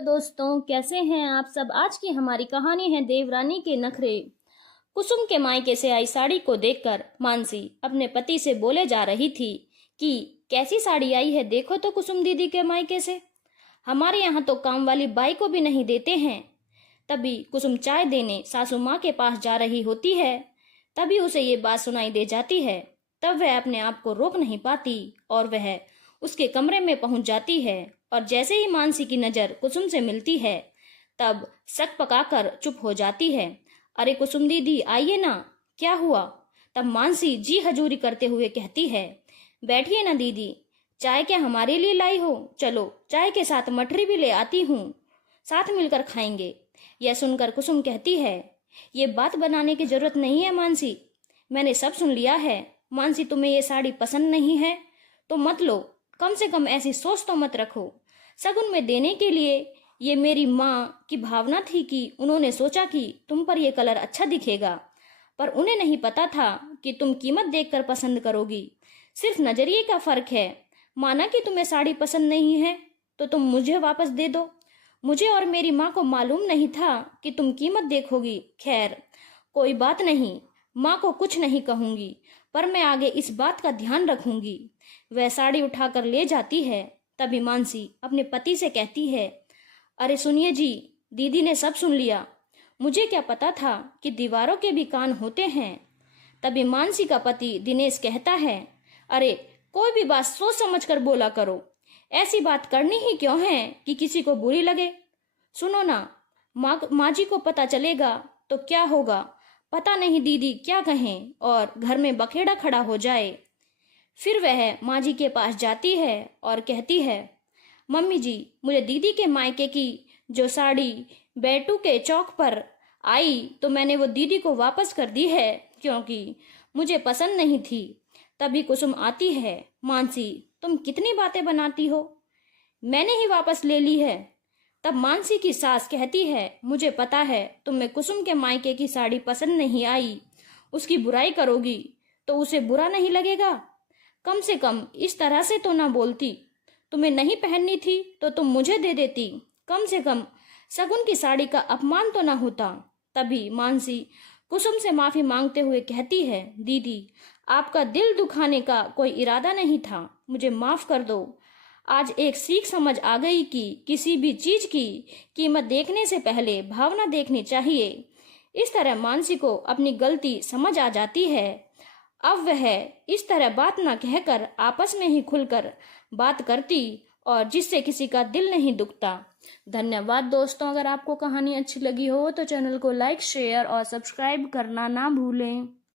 तो दोस्तों, कैसे हैं आप सब। आज की हमारी कहानी है देवरानी के नखरे। कुसुम के मायके से आई साड़ी को देखकर मानसी अपने पति से बोले जा रही थी कि कैसी साड़ी आई है, देखो तो कुसुम दीदी के मायके से। हमारे यहाँ तो काम वाली बाई को भी नहीं देते हैं। तभी कुसुम चाय देने सासू माँ के पास जा रही होती है। तभी उसे ये बात सुनाई दे जाती है। तब वह अपने आप को रोक नहीं पाती और वह उसके कमरे में पहुंच जाती है। और जैसे ही मानसी की नजर कुसुम से मिलती है, तब सक पकाकर चुप हो जाती है। अरे कुसुम दीदी, आइए ना, क्या हुआ। तब मानसी जी हजूरी करते हुए कहती है, बैठिए ना दीदी, चाय क्या हमारे लिए लाई हो। चलो चाय के साथ मठरी भी ले आती हूँ, साथ मिलकर खाएंगे। यह सुनकर कुसुम कहती है, ये बात बनाने की जरूरत नहीं है मानसी, मैंने सब सुन लिया है। मानसी, तुम्हें ये साड़ी पसंद नहीं है तो मत लो, कम से कम ऐसी सोच तो मत रखो। शगुन में देने के लिए ये मेरी माँ की भावना थी कि उन्होंने सोचा कि तुम पर यह कलर अच्छा दिखेगा, पर उन्हें नहीं पता था कि तुम कीमत देखकर पसंद करोगी। सिर्फ नजरिए का फर्क है। माना कि तुम्हें साड़ी पसंद नहीं है तो तुम मुझे वापस दे दो। मुझे और मेरी माँ को मालूम नहीं था कि तुम कीमत देखोगी। खैर कोई बात नहीं, माँ को कुछ नहीं कहूंगी, पर मैं आगे इस बात का ध्यान रखूंगी। वह साड़ी उठाकर ले जाती है। तभी मानसी अपने पति से कहती है, अरे सुनिए जी, दीदी ने सब सुन लिया। मुझे क्या पता था कि दीवारों के भी कान होते हैं। तभी मानसी का पति दिनेश कहता है, अरे कोई भी बात सोच समझ कर बोला करो, ऐसी बात करनी ही क्यों है कि किसी को बुरी लगे। सुनो ना, माँ जी को पता चलेगा तो क्या होगा, पता नहीं दीदी क्या कहें और घर में बखेड़ा खड़ा हो जाए। फिर वह माँ जी के पास जाती है और कहती है, मम्मी जी, मुझे दीदी के मायके की जो साड़ी बैटू के चौक पर आई तो मैंने वो दीदी को वापस कर दी है, क्योंकि मुझे पसंद नहीं थी। तभी कुसुम आती है, मानसी तुम कितनी बातें बनाती हो, मैंने ही वापस ले ली है। तब मानसी की सास कहती है, मुझे पता है तुम्हें कुसुम के मायके की साड़ी पसंद नहीं आई, उसकी बुराई करोगी तो उसे बुरा नहीं लगेगा। कम से कम इस तरह से तो ना बोलती, तुम्हें नहीं पहननी थी तो तुम मुझे दे देती, कम से कम शगुन की साड़ी का अपमान तो ना होता। तभी मानसी कुसुम से माफी मांगते हुए कहती है, दीदी आपका दिल दुखाने का कोई इरादा नहीं था, मुझे माफ कर दो। आज एक सीख समझ आ गई कि किसी भी चीज की कीमत देखने से पहले भावना देखनी चाहिए। इस तरह मानसी को अपनी गलती समझ आ जाती है। अब वह इस तरह बात न कहकर आपस में ही खुलकर बात करती और जिससे किसी का दिल नहीं दुखता। धन्यवाद दोस्तों। अगर आपको कहानी अच्छी लगी हो तो चैनल को लाइक, शेयर और सब्सक्राइब करना ना भूलें।